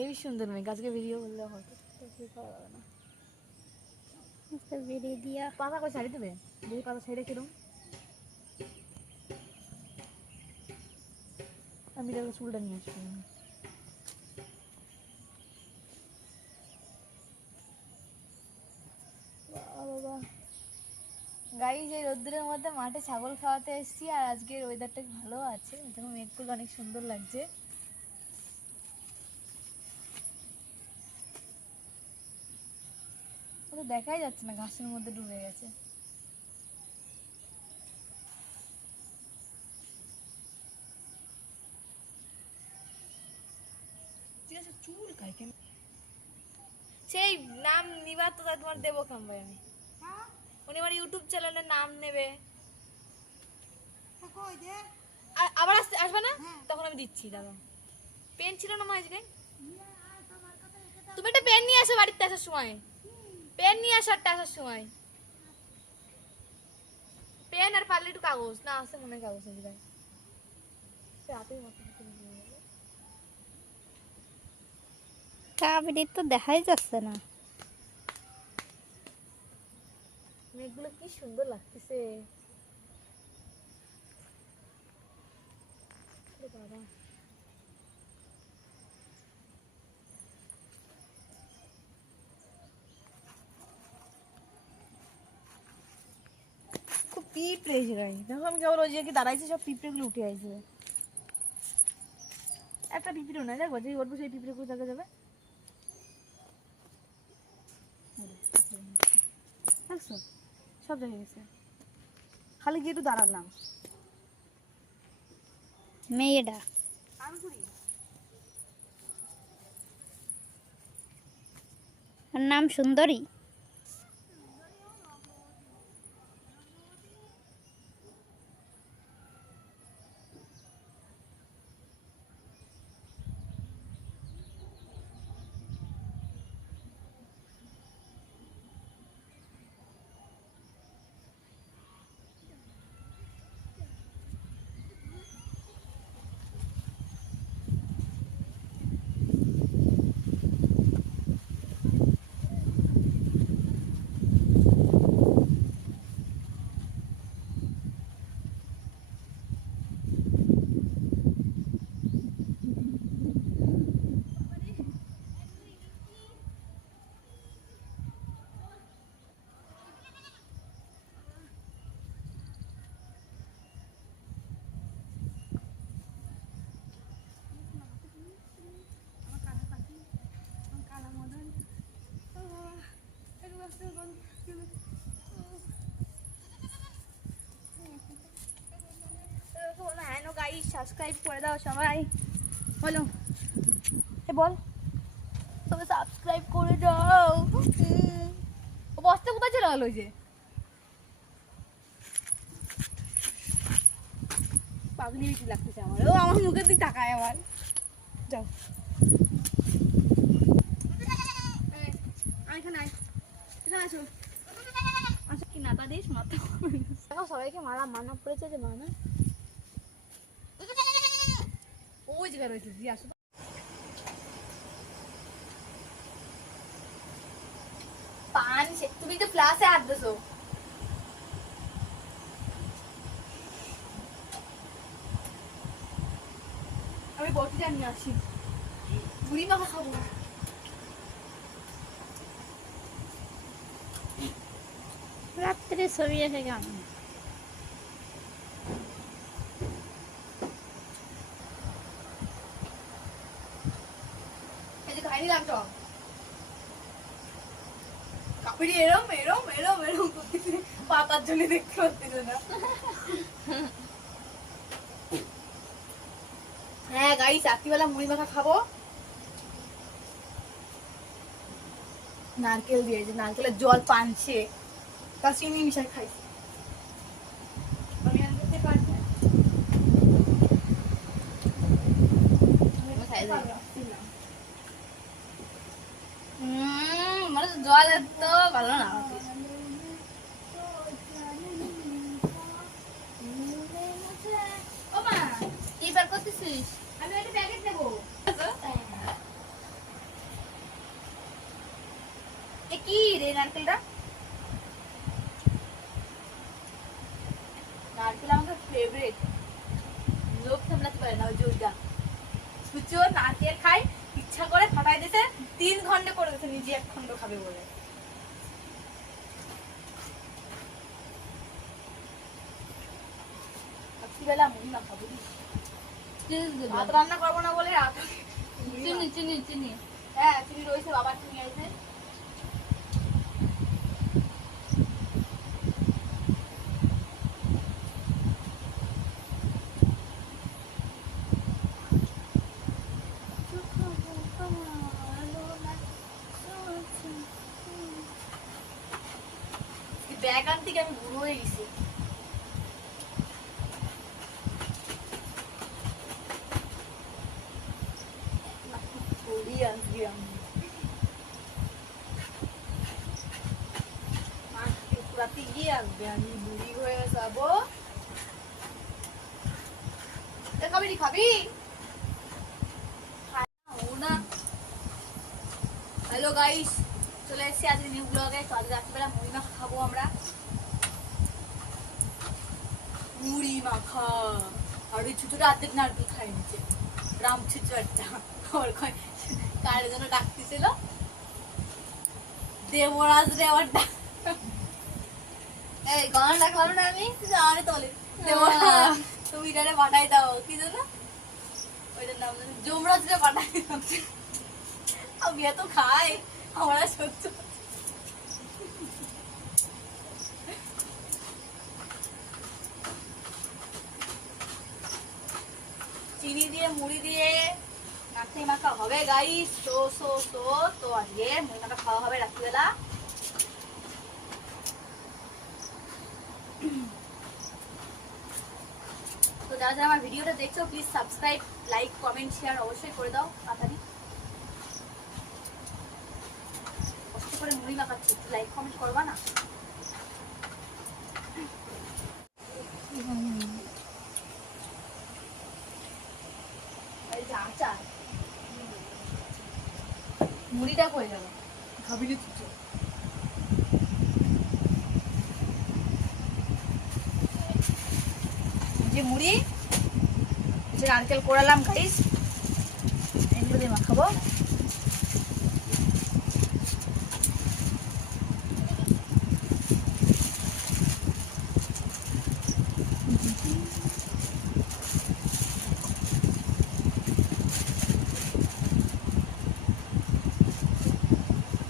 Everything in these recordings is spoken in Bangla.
হেবি সুন্দর মেঘ আজকে ভিডিও করলে হবে তো কি করা যাবে না তো দিয়া। পাতা করে ছাড়ি দেবে? দেখি পাতা ছেড়ে কিরম আমি দেখো চুলটা নিয়ে আসব এই রোদ্দুরের মধ্যে মাঠে ছাগল খাওয়াতে এসেছি আর আজকের ওয়েদারটা ভালো আছে। দেখো মেঘগুলো অনেক সুন্দর লাগছে। তো দেখাই যাচ্ছে না ঘাসের মধ্যে ডুবে গেছে। চুল খাই কেন? সেই নাম নিবার তো তোমার দেবো খাম্বাই আমি উনি আমার ইউটিউব চ্যানেলের নাম নেবে। আবার আসতে আসবে না? তখন আমি দিচ্ছি দাদা পেন ছিল না মা আজকে তুমি একটা পেন নিয়ে আসো বাড়িতে আসার সময়। পেন নিয়ে আসার একটা আসার সময়। পেন আর পারলে একটু কাগজ। না আসে মনে হয় কাগজ আছে যাবে। তো দেখাই যাচ্ছে না। মেঘগুলো কি সুন্দর লাগতেছে ওরে বাবা খুব পিঁপড়ে এসে গাই দেখো আমি কেবল ওই যে কি দাঁড়াইছি সব পিঁপড়েগুলো উঠে আসবে। একটা পিঁপড়েও না দেখো যে ওর সেই পিঁপড়েগুলো দেখা যাবে। দেখছ? সব জায়গায় গেছে। খালি গিয়ে একটু দাঁড়ালাম। মেয়েটা ওর নাম সুন্দরী। সাবস্ক্রাইব করে দাও সবাই বলো। এ, বল। তবে সাবস্ক্রাইব করে দাও ও বস্তা কোথায় চলে গেল যে পাগলি বেশি লাগতেছে আমার ও আমার মুখের দিকে তাকায় আমার যাও এখানে আয় সবাইকে মারা মানা পড়েছে যে মানা। ওই জায়গায় রয়েছে দিয়ে পান সে- তুমি তো ক্লাসে হাত দেছো। আমি বটিটা জানি আসি। বুড়ি মাখা খাব। রাত্রে ছবি এসে কেমন এই যে খাই নিলাম তো কাপড়ি এরম এরম এরম এরম করতেছে। পাতার জন্য দেখতে পাচ্ছিল না। হ্যাঁ মুড়ি খাব। নারকেল দিয়ে, যে নারকেলের জল পানছে। চিনি মিশাই খাইছি আমি কি রে নারকেলটা নারকেল আমাকে ফেভারিট লোক সামলাতে পারে না ওই যে ওইটা সুচো নারকেল খাই ইচ্ছা করে ফাটাই দিতে তিন খন্ড করে খন্ড খাবে বলে। রাত্রিবেলা মুড়ি না খাব ভাত রান্না করব না বলে রাত চিনি চিনি চিনি। হ্যাঁ চিনি রয়েছে বাবার চিনি আছে ব্যাগ আনতে গিয়ে আমি বুড়ো হয়ে গেছি রাতে গিয়ে আসবে হয়ে হ্যালো গাইস চলে এসেছি আজকে নিউ ব্লগে তো আজকে রাত্রিবেলা মুড়ি মাখা খাব আমরা। মুড়ি মাখা। আর ওই ছুটুটা অর্ধেক নারকেল খাই নিচে। রাম ছুটু আমার কয়, কার জন্য ডাকতেছিল? দেবরাজ রে ডাক। এই গান ডাকলাম না আমি জানি তোলে। তুমি এটারে পাঠাই দাও। কি জন্য ওইটার নাম জানি যমরাজ রে পাঠাই দাও। আমি এত খাই, আমার আর সহ্য চিনি দিয়ে মুড়ি দিয়ে নারকেল মাখা হবে গাই তো সো সো তো আজকে মুড়ি মাখা খাওয়া হবে রাত্রিবেলা তো যারা যারা আমার ভিডিওটা দেখছ please subscribe like comment share অবশ্যই করে দাও তাড়াতাড়ি কষ্ট করে মুড়ি মাখাচ্ছি লাইক কমেন্ট করবা না এই যে আচার মুড়িটা করে যাব। খাবি নি তুই যে মুড়ি নারকেল কোড়ালাম গাইস এগুলো দিয়ে মাখাবো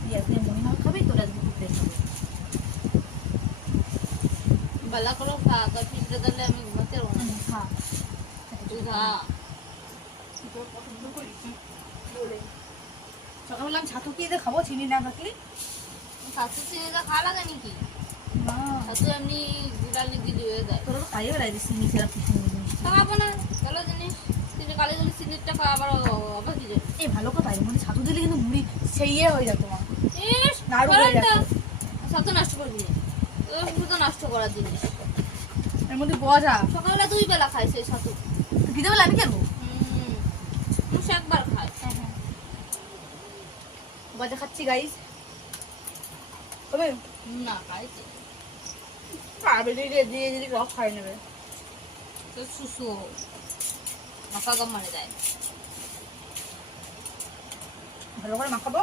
পেঁয়াজ দিয়ে মুড়ি মাখা খাবি তোরা আজকে ঘুরতে খাবি বেলা করে খা পিঠে দিলে আমি ঘুমাতে পারব না। হ্যাঁ। তুই খা। সকালবেলা ছাতু কি দিয়ে খাব? চিনি না থাকলে শাশু চিনিটা খাওয়া লাগে নাকি? শাশু এমনি গুড়া লিখি দিয়ে দেয় তোরা তো চিনি ছাড়া কিছু খাওয়াবো না ভালো জিনিস। চিনি কালি গেলে চিনিটা খাওয়া আবার অবাক কি যায় এই ভালো কথা এর মধ্যে ছাতু দিলে কিন্তু মুড়ি সেই ইয়ে হয়ে আমার ইস, নাড়ু হয়ে। যাচ্ছে। নষ্ট করবি। না ওই শুধু তো নষ্ট করার জিনিস। এর মধ্যে বজা সকালবেলা দুই বেলা খাই সেই শাশু দিতে আমি কেন একবার খাই। বজা খাচ্ছি গাইস তবে না খাইছে। দিয়ে যদি রস খাই নেবে। তো শুশু মাথা গম মানে দেয়। ভালো করে মাখাবো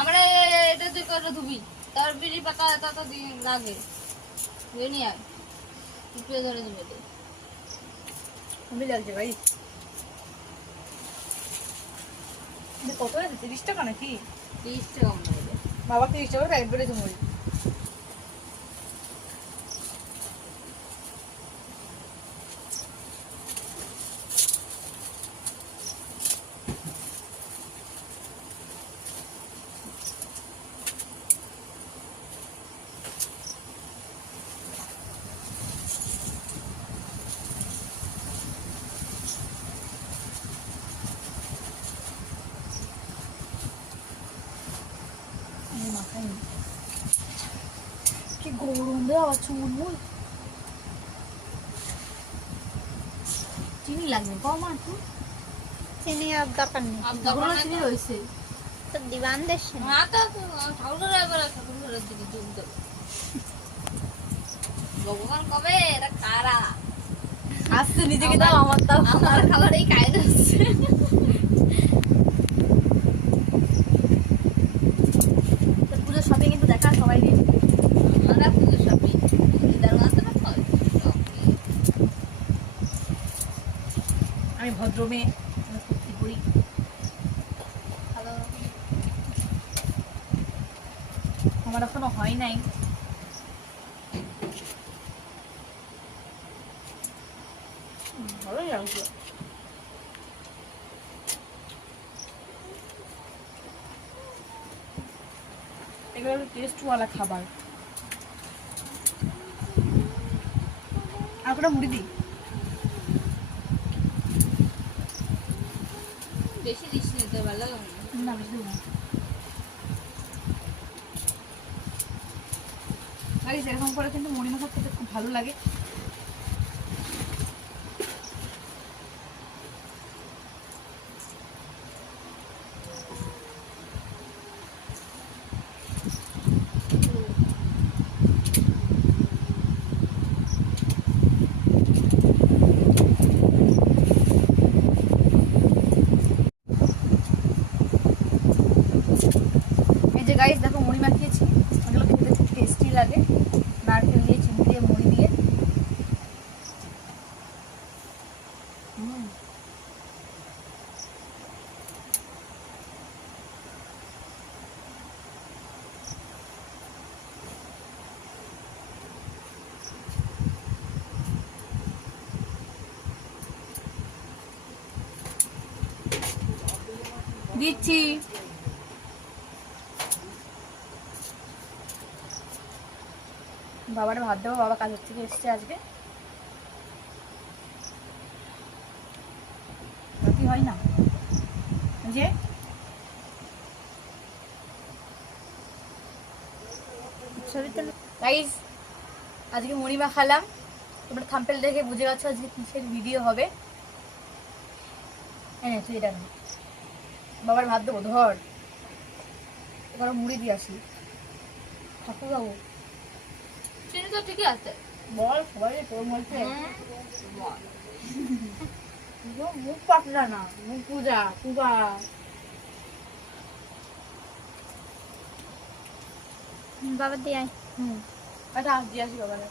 আমরা এটা তুই করে ধুবি তার বিড়ি পাতা এত এত লাগে। ধুয়ে নিয়ে আয় ধরে ধুবে আমি লাগছে ভাই। কত আছে? তিরিশ টাকা নাকি? তিরিশ টাকা বাবা তিরিশ টাকা প্যাকেট বেড়ে মুড়ি আমি মাখাই নি। কি গরম রে আবার চুল চিনি লাগবে কম আর একটু চিনি আর দরকার নেই। দরকার চিনি রয়েছে। তো দিবান দেশ। তো। হ্যাঁ তো ঠাকুর এবার ঠাকুর ঘরের দিকে ডুব দেবো। ভগবান কবে? এটা খারা আসছে নিজেকে দাও আমার দাও। আমার খাবার এই খাই দিচ্ছে তো পুজোর শপিং কিন্তু দেখা সবাই দিয়ে আমরা পুজো সবই দিদার মাত্র খাওয়াই আমি ভদ্র মেয়ে আমি কুর্তি পরি ভালো আমার এখনও হয় নাই। ভালোই এগুলো টেস্টওয়ালা খাবার। আর মুড়ি দিই? বেশি দিস নিতে ভালো লাগে না। না, বেশি না করে কিন্তু মুড়ি মাখা খেতে খুব ভালো লাগে এই যে গাইস দেখো মুড়ি মাখিয়েছি ওগুলো খেতে খুব টেস্টি লাগে নারকেল দিয়ে চিনি দিয়ে মুড়ি দিয়ে হুম। দিচ্ছি। বাবার ভাত দেবো বাবা কাজের থেকে এসছে আজকে কি হয় না। যে আজকে মুড়ি মাখালাম তোমরা থাম্পেল দেখে বুঝে গেছো আজকে কিসের ভিডিও হবে। হ্যাঁ তুই এটা বাবার ভাত দেবো ধর। এবার মুড়ি দিয়ে আসি। ঠাকুর বাবু চিনি তো ঠিকই আছে। বল সবাই তোর মধ্যে। মুখ পাতলা না মুখ পূজা পূজা। বাবা দিয়ে হুম। আচ্ছা দিয়ে আসি বাবারা।